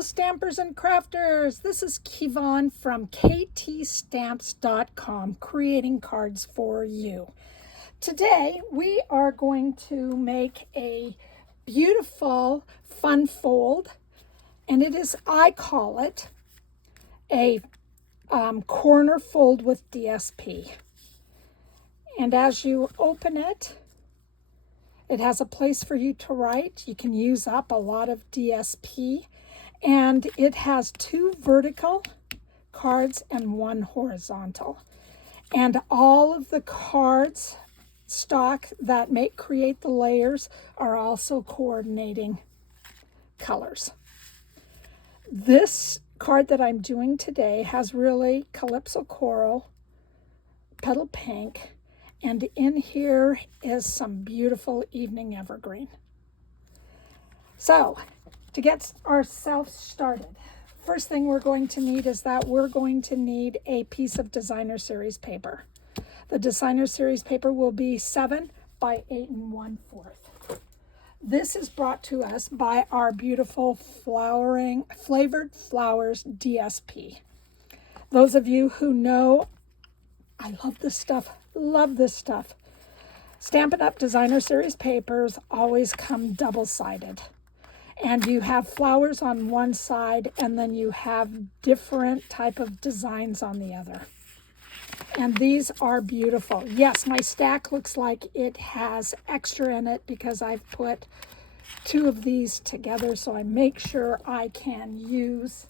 Hello stampers and crafters, this is Kevon from ktstamps.com, creating cards for you. Today we are going to make a beautiful fun fold, and it is, I call it, a corner fold with DSP. And as you open it, it has a place for you to write. You can use up a lot of DSP. And it has 2 vertical cards and 1 horizontal. And all of the cards stock that create the layers are also coordinating colors. This card that I'm doing today has really Calypso Coral, Petal Pink, and in here is some beautiful evening evergreen. So, to get ourselves started, first thing we're going to need is that we're going to need a piece of designer series paper. The designer series paper will be 7 by 8 1/4. This is brought to us by our beautiful Flavored Flowers DSP. Those of you who know, I love this stuff, Stampin' Up! Designer series papers always come double-sided. And you have flowers on one side, and then you have different type of designs on the other. And these are beautiful. Yes, my stack looks like it has extra in it because I've put 2 of these together, so I make sure I can use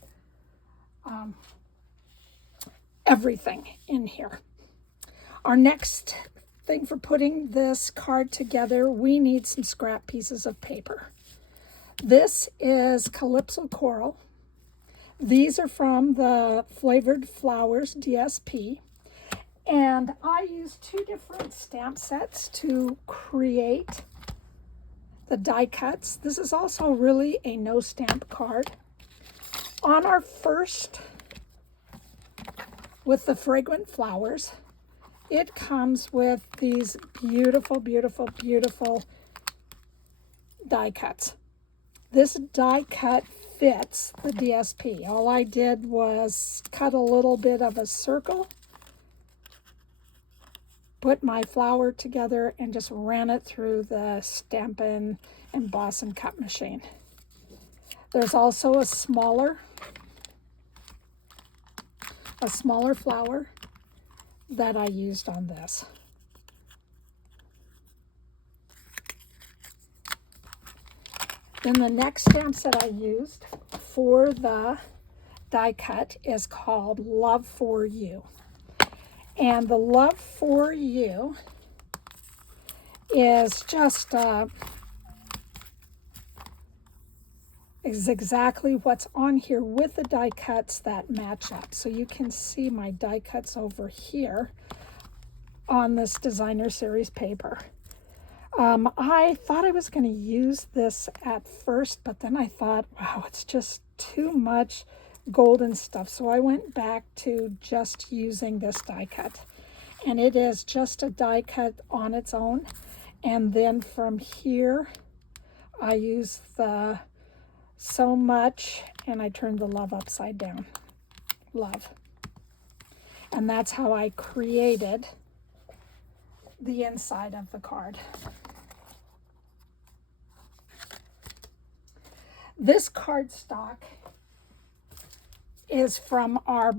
everything in here. Our next thing for putting this card together, we need some scrap pieces of paper. This is Calypso Coral. These are from the Flavored Flowers DSP. And I used 2 different stamp sets to create the die cuts. This is also really a no stamp card. On our first, with the Fragrant Flowers, it comes with these beautiful, beautiful, beautiful die cuts. This die cut fits the DSP. All I did was cut a little bit of a circle, put my flower together, and just ran it through the Stampin' Emboss and cut machine. There's also a smaller flower that I used on this. Then the next stamp set I used for the die cut is called Love For You. And the Love For You is just is exactly what's on here with the die cuts that match up. So you can see my die cuts over here on this designer series paper. I thought I was going to use this at first, but then I thought, wow, it's just too much golden stuff. So I went back to just using this die cut. And it is just a die cut on its own. And then from here, I use the So Much, and I turn the love upside down. Love. And that's how I created the inside of the card. This cardstock is from our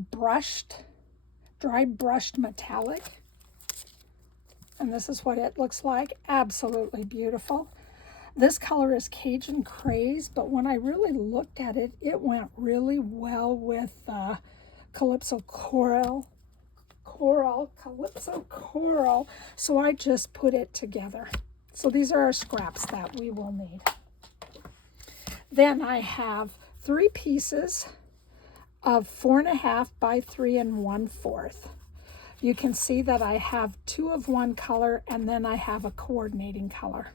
dry brushed metallic. And this is what it looks like. Absolutely beautiful. This color is Cajun Craze, but when I really looked at it, it went really well with Calypso Coral. Calypso Coral. So I just put it together. So these are our scraps that we will need. Then I have 3 pieces of 4.5 by 3 1/4. You can see that I have 2 of one color, and then I have a coordinating color.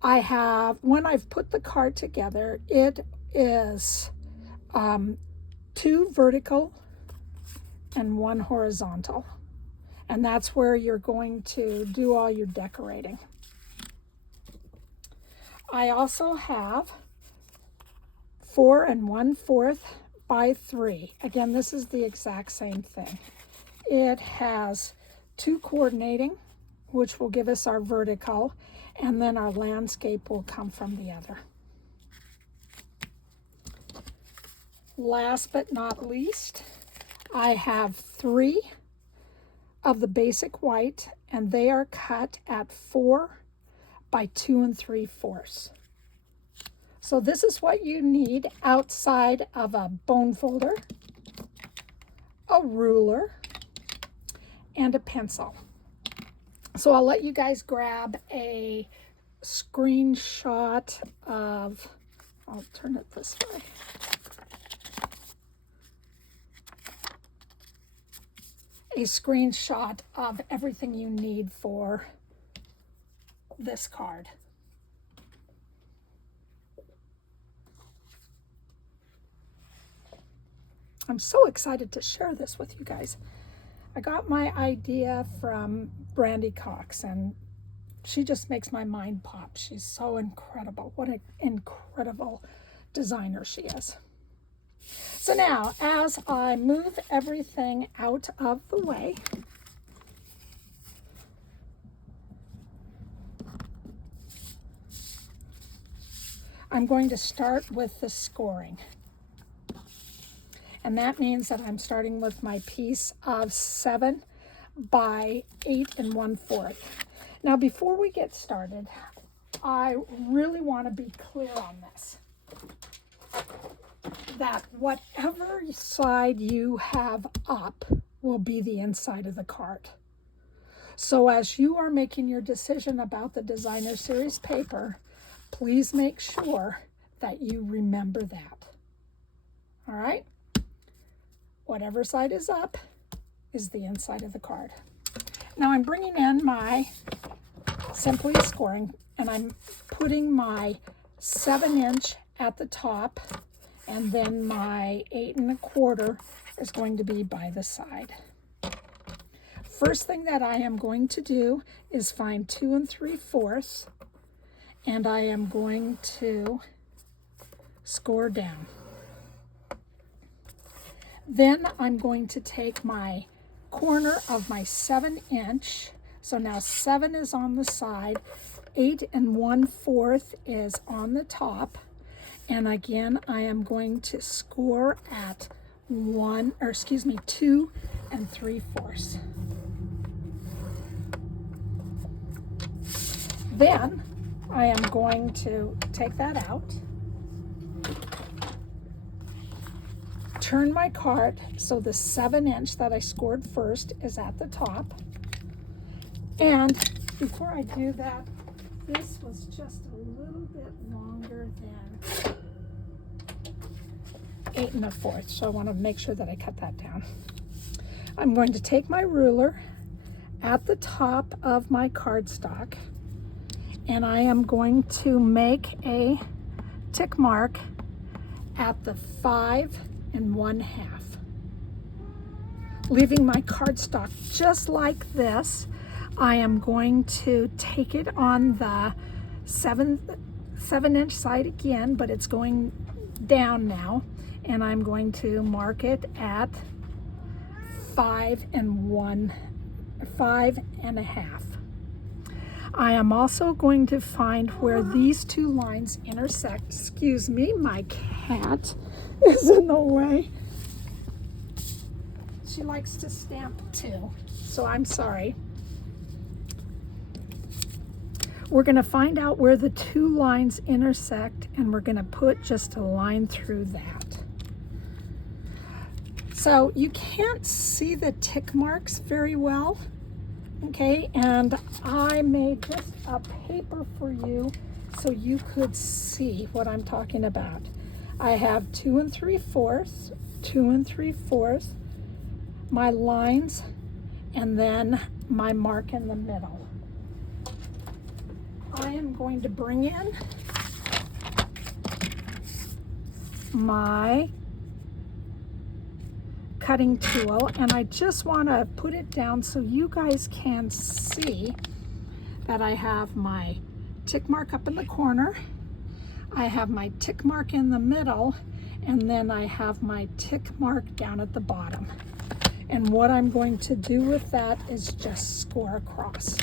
I have, when I've put the card together, it is 2 vertical and 1 horizontal. And that's where you're going to do all your decorating. I also have 4 1/4 by 3. Again, this is the exact same thing. It has 2 coordinating, which will give us our vertical, and then our landscape will come from the other. Last but not least, I have 3 of the basic white, and they are cut at 4 by 2 3/4. So this is what you need outside of a bone folder, a ruler, and a pencil. So I'll let you guys grab a screenshot of, I'll turn it this way. A screenshot of everything you need for this card. I'm so excited to share this with you guys. I got my idea from Brandy Cox, and she just makes my mind pop. She's so incredible. What an incredible designer she is. So now, as I move everything out of the way, I'm going to start with the scoring. And that means that I'm starting with my piece of 7 by 8 1/4. Now, before we get started, I really want to be clear on this. That whatever side you have up will be the inside of the card. So as you are making your decision about the designer series paper, please make sure that you remember that. All right? Whatever side is up is the inside of the card. Now I'm bringing in my Simply scoring, and I'm putting my 7" at the top, and then my 8 1/4 is going to be by the side. First thing that I am going to do is find 2 3/4, and I am going to score down. Then I'm going to take my corner of my 7". So now 7 is on the side, 8 1/4 is on the top. And again, I am going to score at 2 3/4. Then I am going to take that out, turn my card so the 7" that I scored first is at the top. And before I do that, this was just a little bit longer than 8 1/4, so I want to make sure that I cut that down. I'm going to take my ruler at the top of my cardstock, and I am going to make a tick mark at the 5 1/2, leaving my cardstock just like this. I am going to take it on the 7" side again, but it's going down now, and I'm going to mark it at 5 1/2. I am also going to find where these two lines intersect. Excuse me, my cat is in the way. She likes to stamp too, so I'm sorry. We're going to find out where the two lines intersect, and we're going to put just a line through that. So you can't see the tick marks very well, okay? And I made just a paper for you so you could see what I'm talking about. I have 2 3/4, 2 3/4, my lines, and then my mark in the middle. I am going to bring in my cutting tool, and I just want to put it down so you guys can see that I have my tick mark up in the corner. I have my tick mark in the middle, and then I have my tick mark down at the bottom. And what I'm going to do with that is just score across.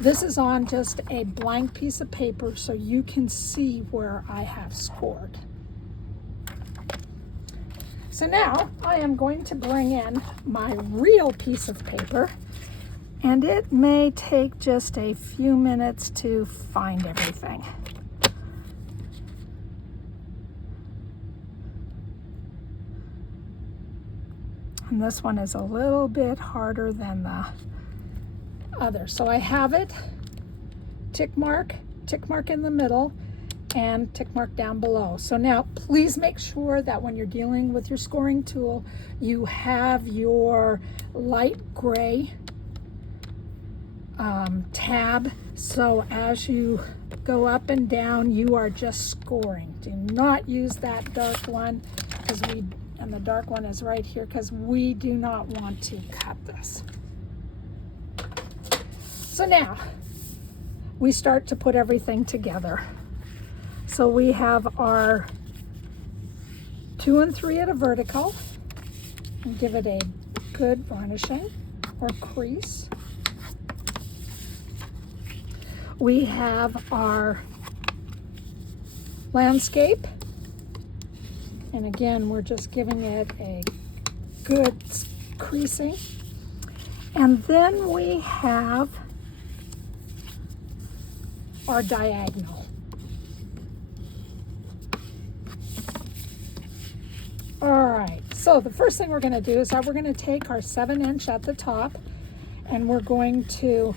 This is on just a blank piece of paper so you can see where I have scored. So now I am going to bring in my real piece of paper, and it may take just a few minutes to find everything. And this one is a little bit harder than the other. So I have it, tick mark in the middle, and tick mark down below. So now please make sure that when you're dealing with your scoring tool, you have your light gray tab, so as you go up and down, you are just scoring. Do not use that dark one, and the dark one is right here, because we do not want to cut this. So now we start to put everything together. So we have our 2 and 3 at a vertical, and give it a good varnishing or crease. We have our landscape, and again, we're just giving it a good creasing. And then we have our diagonal. All right, so the first thing we're going to do is that we're going to take our 7" at the top, and we're going to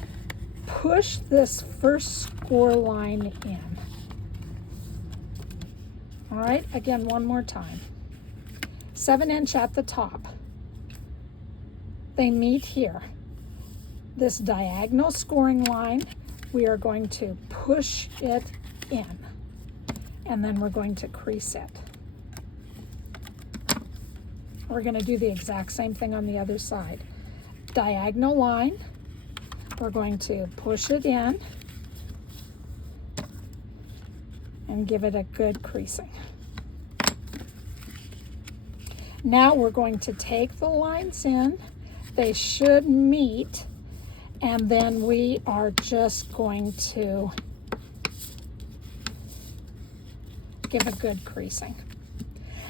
push this first score line in. All right, again, one more time. 7" at the top. They meet here. This diagonal scoring line, we are going to push it in, and then we're going to crease it. We're going to do the exact same thing on the other side. Diagonal line, we're going to push it in and give it a good creasing. Now we're going to take the lines in. They should meet, and then we are just going to give a good creasing.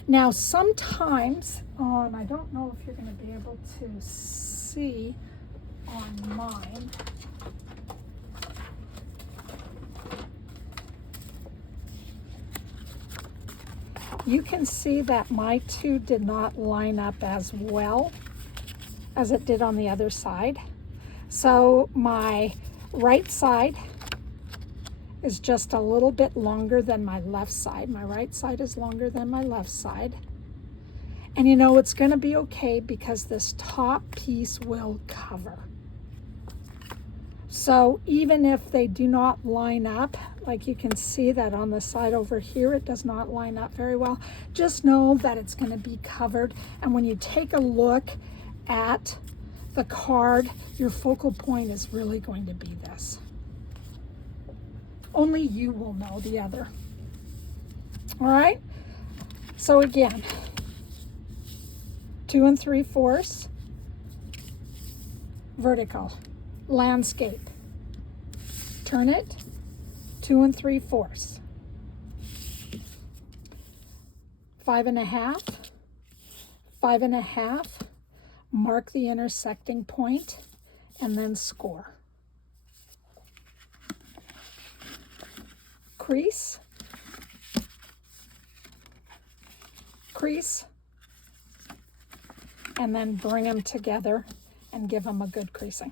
Now sometimes, and I don't know if you're going to be able to see on mine, you can see that my 2 did not line up as well as it did on the other side. So my right side is just a little bit longer than my left side. My right side is longer than my left side. And you know, it's going to be okay because this top piece will cover. So even if they do not line up, like you can see that on the side over here, it does not line up very well, just know that it's going to be covered. And when you take a look at the card, your focal point is really going to be this. Only you will know the other. All right, so again, 2 3/4 vertical, landscape, turn it, 2 3/4, 5 1/2, 5 1/2, mark the intersecting point, and then score. Crease, crease, and then bring them together and give them a good creasing.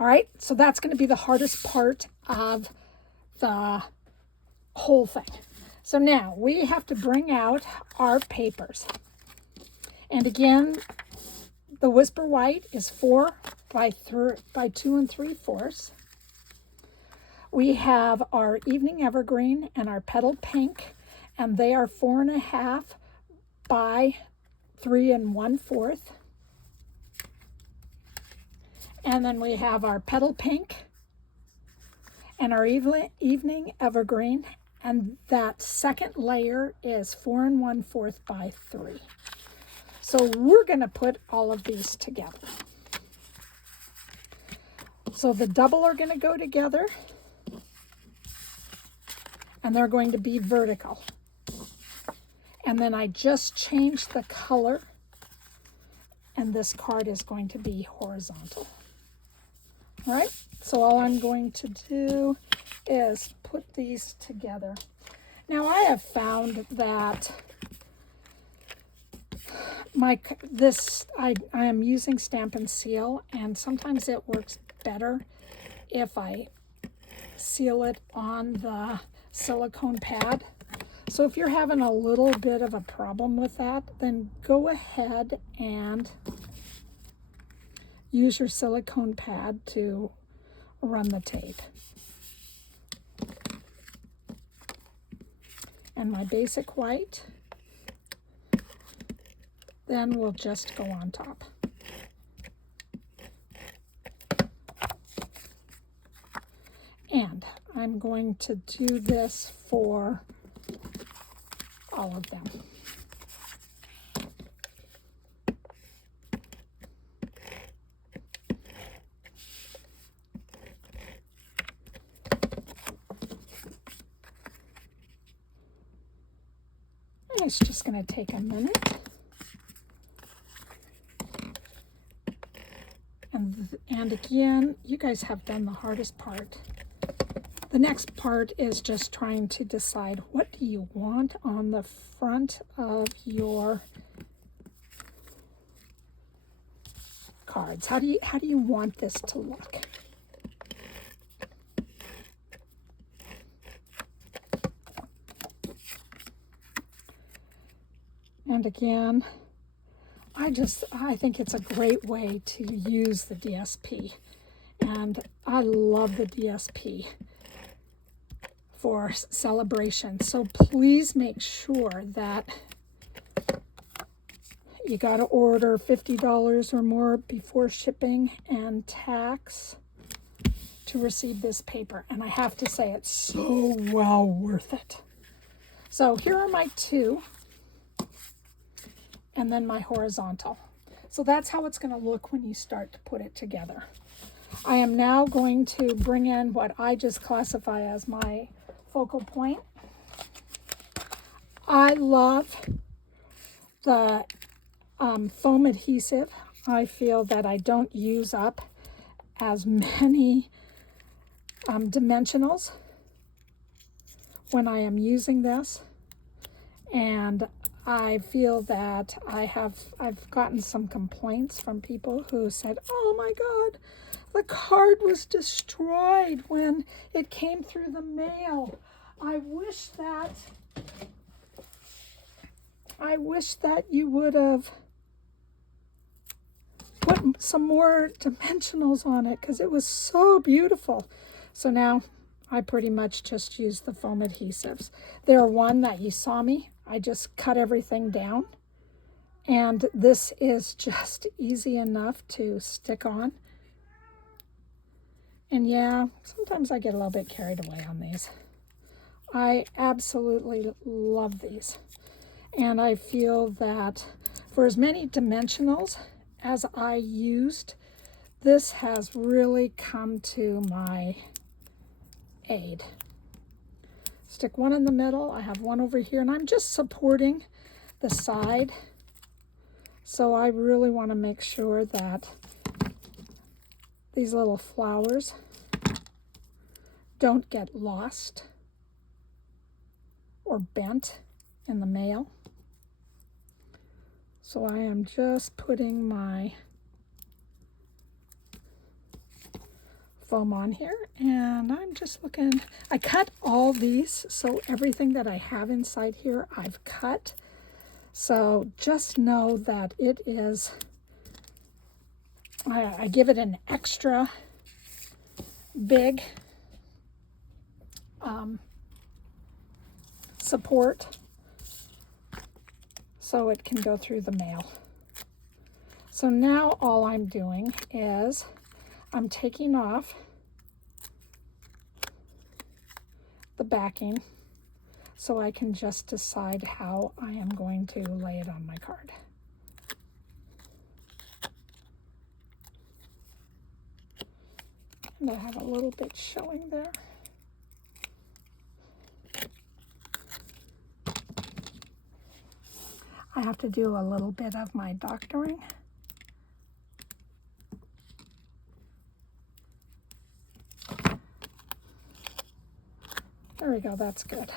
All right, so that's going to be the hardest part of the whole thing. So now we have to bring out our papers. And again, the Whisper White is 4 by 2 3/4. We have our Evening Evergreen and our Petal Pink, and they are 4 1/2 by 3 1/4. And then we have our Petal Pink, and our evening evergreen, and that second layer is 4 1/4 by 3. So we're going to put all of these together. So the double are going to go together, and they're going to be vertical. And then I just changed the color, and this card is going to be horizontal. All right, so all I'm going to do is put these together. Now I have found that I am using Stampin' Seal, and sometimes it works better if I seal it on the silicone pad. So if you're having a little bit of a problem with that, then go ahead and use your silicone pad to run the tape. And my basic white then will just go on top. And I'm going to do this for all of them. And it's just going to take a minute. And again, you guys have done the hardest part. The next part is just trying to decide, what do you want on the front of your cards? How do you want this to look? And again, I think it's a great way to use the DSP. And I love the DSP for celebration. So please make sure that you got to order $50 or more before shipping and tax to receive this paper. And I have to say, it's so well worth it. So here are my two, and then my horizontal. So that's how it's going to look when you start to put it together. I am now going to bring in what I just classify as my focal point. I love the foam adhesive. I feel that I don't use up as many dimensionals when I am using this, and I feel that I've gotten some complaints from people who said, "Oh my God, the card was destroyed when it came through the mail. I wish that you would have put some more dimensionals on it, because it was so beautiful." So now I pretty much just use the foam adhesives. There are one that you saw me. I just cut everything down, and this is just easy enough to stick on. And yeah, sometimes I get a little bit carried away on these. I absolutely love these. And I feel that for as many dimensionals as I used, this has really come to my aid. Stick one in the middle. I have one over here, and I'm just supporting the side. So I really want to make sure that these little flowers don't get lost or bent in the mail. So I am just putting my foam on here, and I'm just looking. I cut all these, so everything that I have inside here I've cut. So just know that it is, I give it an extra big support so it can go through the mail. So now all I'm doing is I'm taking off backing so I can just decide how I am going to lay it on my card. And I have a little bit showing there. I have to do a little bit of my doctoring. There we go, that's good.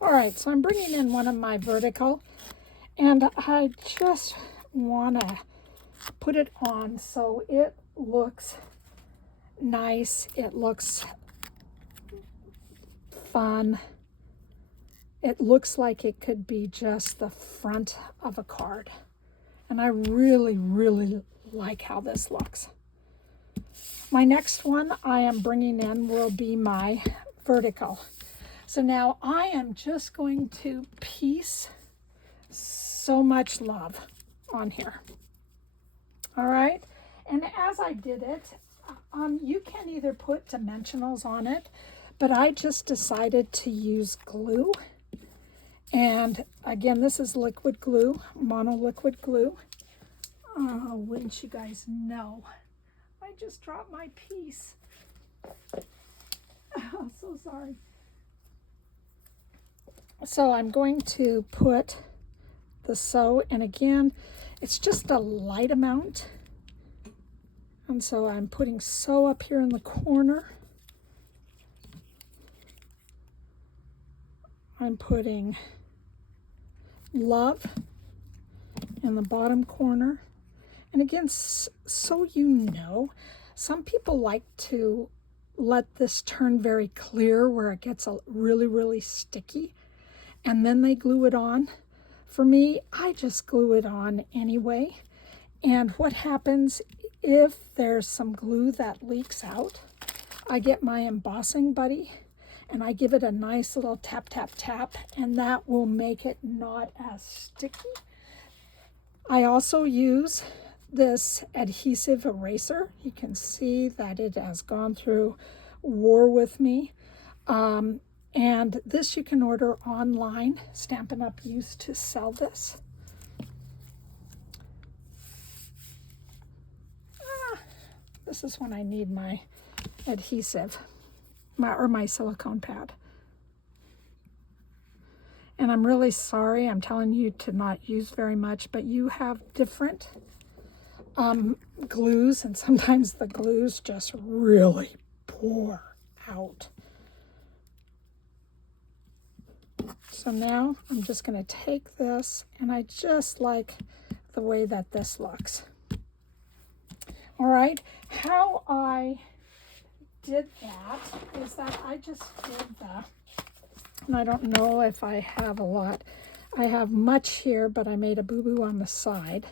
All right, so I'm bringing in one of my vertical, and I just want to put it on so it looks nice, it looks fun. It looks like it could be just the front of a card. And I really, really like how this looks. My next one I am bringing in will be my vertical. So now I am just going to piece so much love on here. All right. And as I did it, you can either put dimensionals on it, but I just decided to use glue. And again, this is liquid glue, monoliquid glue. Oh, wouldn't you guys know? I just dropped my piece. Oh, so sorry. So I'm going to put the sew, and again, it's just a light amount. And so I'm putting sew up here in the corner. I'm putting love in the bottom corner. And again, so you know, some people like to let this turn very clear where it gets really, really sticky, and then they glue it on. For me, I just glue it on anyway. And what happens if there's some glue that leaks out, I get my embossing buddy and I give it a nice little tap, tap, tap, and that will make it not as sticky. I also use this adhesive eraser. You can see that it has gone through war with me. And this you can order online. Stampin' Up! Used to sell this. This is when I need my adhesive, my silicone pad. And I'm really sorry, I'm telling you to not use very much, but you have different glues, and sometimes the glues just really pour out. So now I'm just going to take this, and I just like the way that this looks. All right, how I did that is that I just did and I don't know if I have a lot. I have much here, but I made a boo-boo on the side.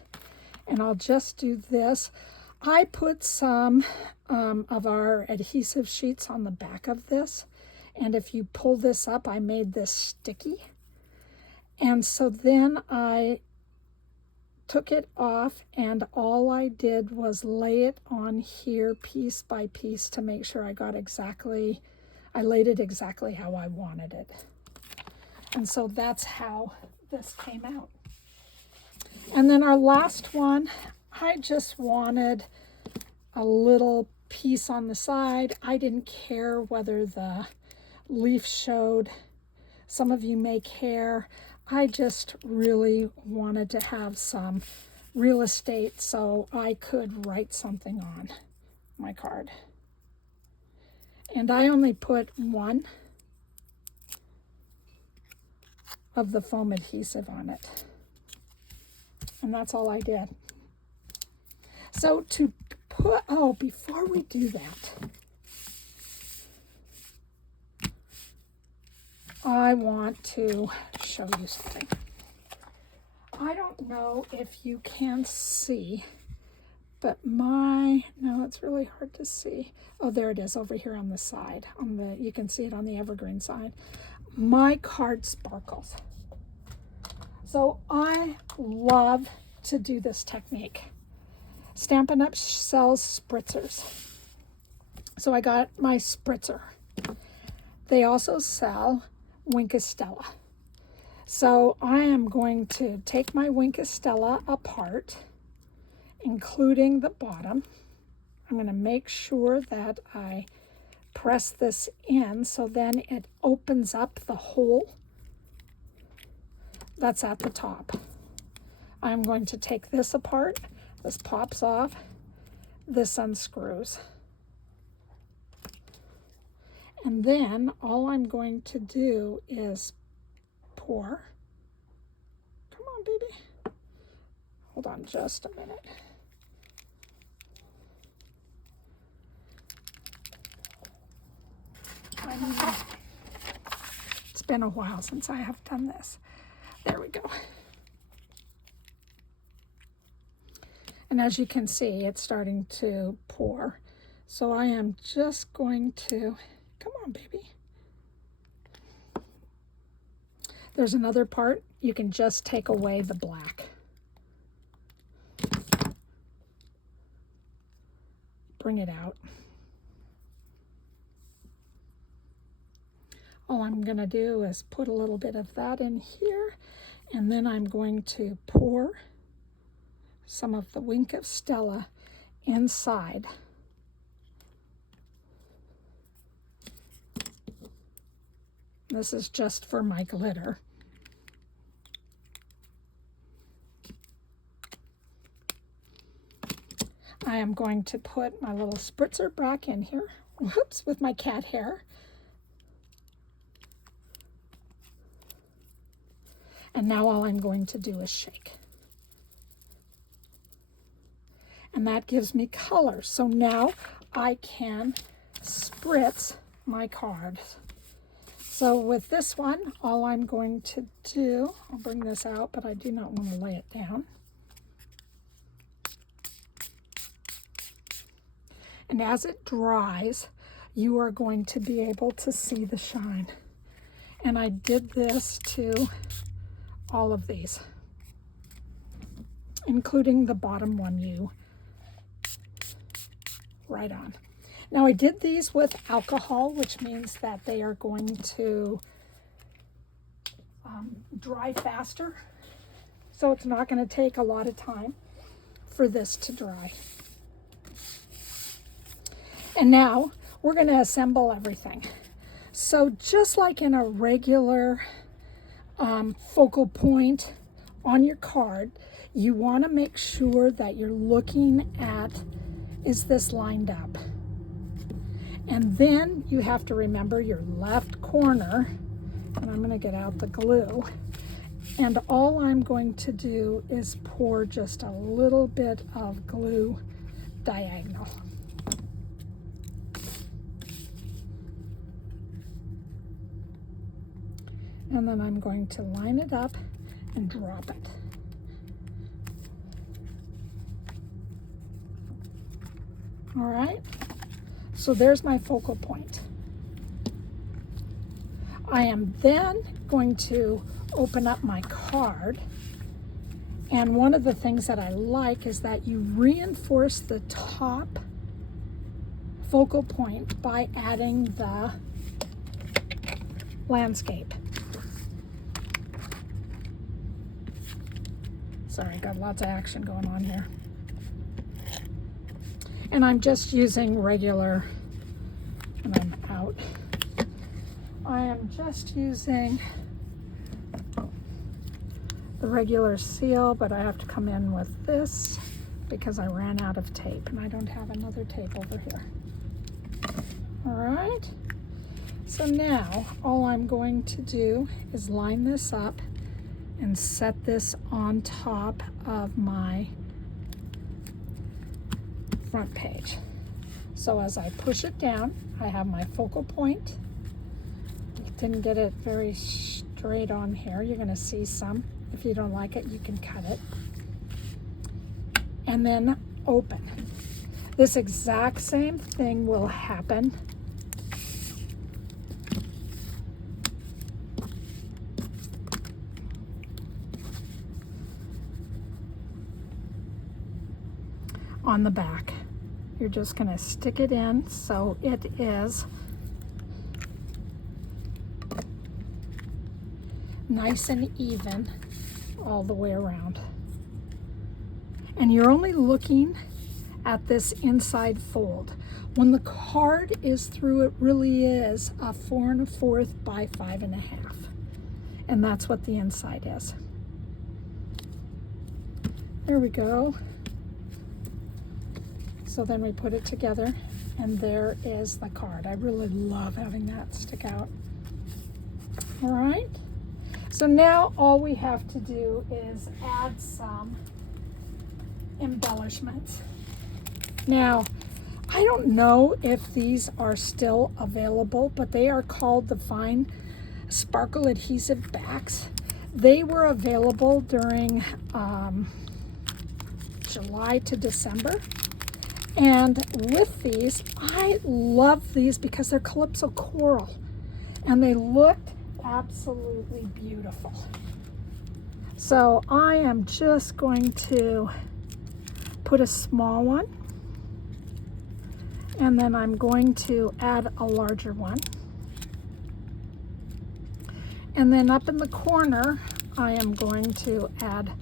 And I'll just do this. I put some of our adhesive sheets on the back of this. And if you pull this up, I made this sticky. And so then I took it off, and all I did was lay it on here piece by piece to make sure I got exactly, I laid it exactly how I wanted it. And so that's how this came out. And then our last one, I just wanted a little piece on the side. I didn't care whether the leaf showed. Some of you may care. I just really wanted to have some real estate so I could write something on my card. And I only put one of the foam adhesive on it. And that's all I did. So to put, oh, before we do that, I want to show you something. I don't know if you can see, but no, it's really hard to see. Oh, there it is over here on the side. You can see it on the Evergreen side. My card sparkles. So I love to do this technique. Stampin' Up! Sells spritzers. So I got my spritzer. they also sell Wink of Stella. So I am going to take my Wink of Stella apart, including the bottom. I'm going to make sure that I press this in so then it opens up the hole that's at the top. I'm going to take this apart. This pops off. This unscrews. And then all I'm going to do is pour. Come on, baby. Hold on just a minute. It's been a while since I have done this. There we go. And as you can see, it's starting to pour. So I am just going to, come on, baby. There's another part. You can just take away the black. Bring it out. All I'm going to do is put a little bit of that in here, and then I'm going to pour some of the Wink of Stella inside. This is just for my glitter. I am going to put my little spritzer back in here. Whoops, with my cat hair. And now all I'm going to do is shake. And that gives me color. So now I can spritz my cards. So with this one, all I'm going to do, I'll bring this out, but I do not want to lay it down. And as it dries, you are going to be able to see the shine. And I did this to all of these, including the bottom one, you right on. Now I did these with alcohol, which means that they are going to dry faster. So it's not going to take a lot of time for this to dry. And now we're going to assemble everything. So just like in a regular focal point on your card, you want to make sure that you're looking at, is this lined up? And then you have to remember your left corner, and I'm going to get out the glue, and all I'm going to do is pour just a little bit of glue diagonal. And then I'm going to line it up and drop it. All right, so there's my focal point. I am then going to open up my card, and one of the things that I like is that you reinforce the top focal point by adding the landscape. Sorry, got lots of action going on here. And I'm just using regular, and I'm out. I am just using the regular seal, but I have to come in with this because I ran out of tape and I don't have another tape over here. All right, so now all I'm going to do is line this up and set this on top of my front page. So as I push it down, I have my focal point. Didn't get it very straight on here. You're going to see some. If you don't like it, you can cut it. And then open. This exact same thing will happen on the back. You're just going to stick it in so it is nice and even all the way around. And you're only looking at this inside fold. When the card is through, it really is a 4 1/4 by 5 1/2. And that's what the inside is. There we go. So then we put it together, and there is the card. I really love having that stick out. All right. So now all we have to do is add some embellishments. Now, I don't know if these are still available, but they are called the Fine Sparkle Adhesive Backs. They were available during July to December. And with these, I love these because they're Calypso Coral, and they looked absolutely beautiful. So I am just going to put a small one, and then I'm going to add a larger one. And then up in the corner, I am going to add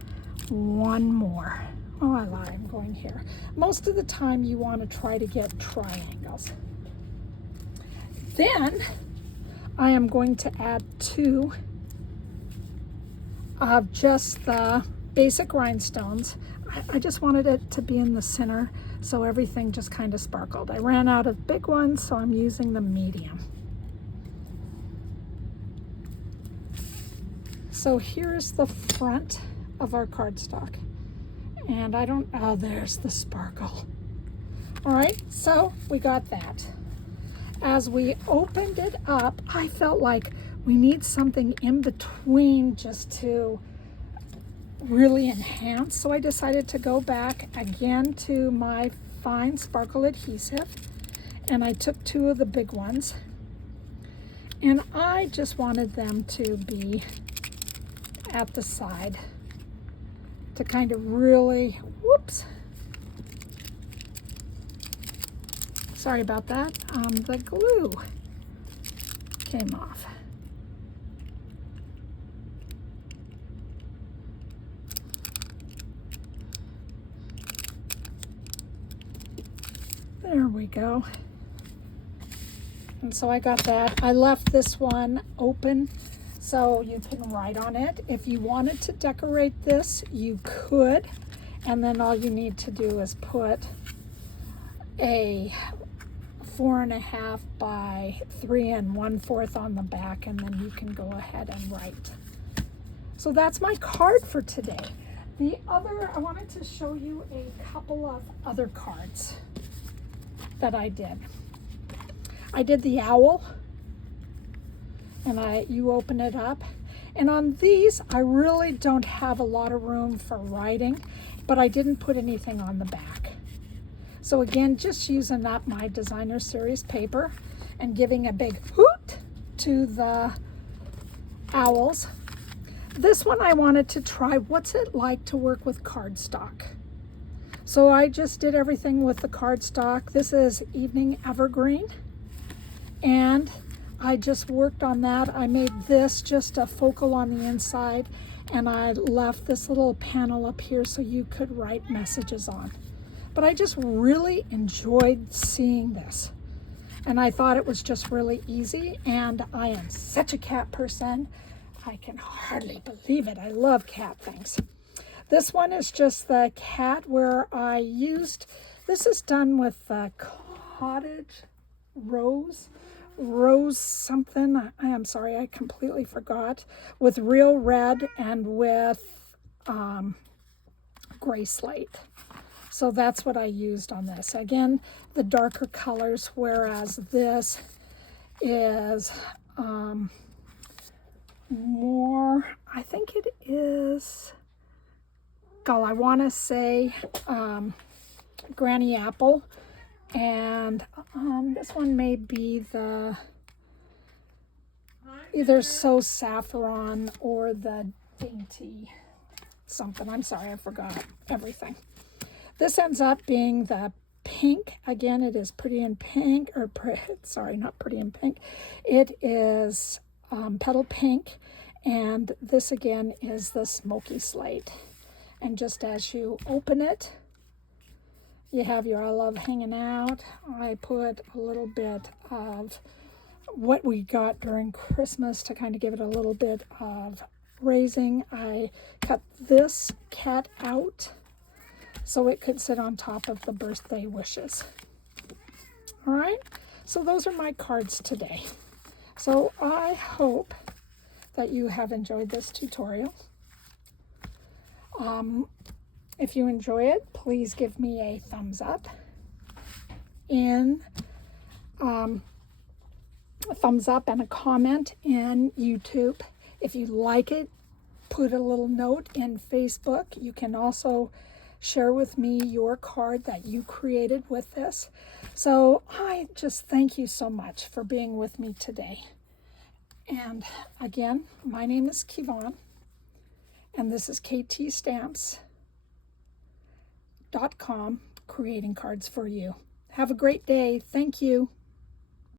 one more. Oh, I lied, I'm going here. Most of the time you want to try to get triangles. Then I am going to add 2 of just the basic rhinestones. I just wanted it to be in the center so everything just kind of sparkled. I ran out of big ones, so I'm using the medium. So here's the front of our cardstock. And oh, there's the sparkle. All right, so we got that. As we opened it up, I felt like we need something in between just to really enhance. So I decided to go back again to my Fine Sparkle Adhesive, and I took 2 of the big ones, and I just wanted them to be at the side to kind of really, whoops, sorry about that, the glue came off. There we go. And so I got that. I left this one open so you can write on it. If you wanted to decorate this, you could. And then all you need to do is put a 4 1/2 by 3 1/4 on the back, and then you can go ahead and write. So that's my card for today. I wanted to show you a couple of other cards that I did. I did the owl, and you open it up, and on these I really don't have a lot of room for writing, but I didn't put anything on the back. So again, just using up my designer series paper and giving a big hoot to the owls. This one I wanted to try, what's it like to work with cardstock? So I just did everything with the cardstock. This is Evening Evergreen, and I just worked on that. I made this just a focal on the inside, and I left this little panel up here so you could write messages on. But I just really enjoyed seeing this, and I thought it was just really easy, and I am such a cat person. I can hardly believe it. I love cat things. This one is just the cat where I used, this is done with cottage rose something. I am sorry, I completely forgot. With real red and with gray slate. So that's what I used on this. Again, the darker colors, whereas this is more, I think it is, I want to say Granny Apple, and this one may be the either So Saffron or the Dainty something. I'm sorry, I forgot everything. This ends up being the pink. Again, it is Pretty in Pink, or sorry, not Pretty in Pink. It is Petal Pink, And this again is the Smoky Slate. And just as you open it, you have your I Love hanging out. I put a little bit of what we got during Christmas to kind of give it a little bit of raising. I cut this cat out so it could sit on top of the birthday wishes. All right, so those are my cards today. So I hope that you have enjoyed this tutorial. If you enjoy it, please give me a thumbs up and a thumbs up and a comment in YouTube. If you like it, put a little note in Facebook. You can also share with me your card that you created with this. So I just thank you so much for being with me today. And again, my name is Kevon, and this is ktstamps.com, creating cards for you. Have a great day. Thank you.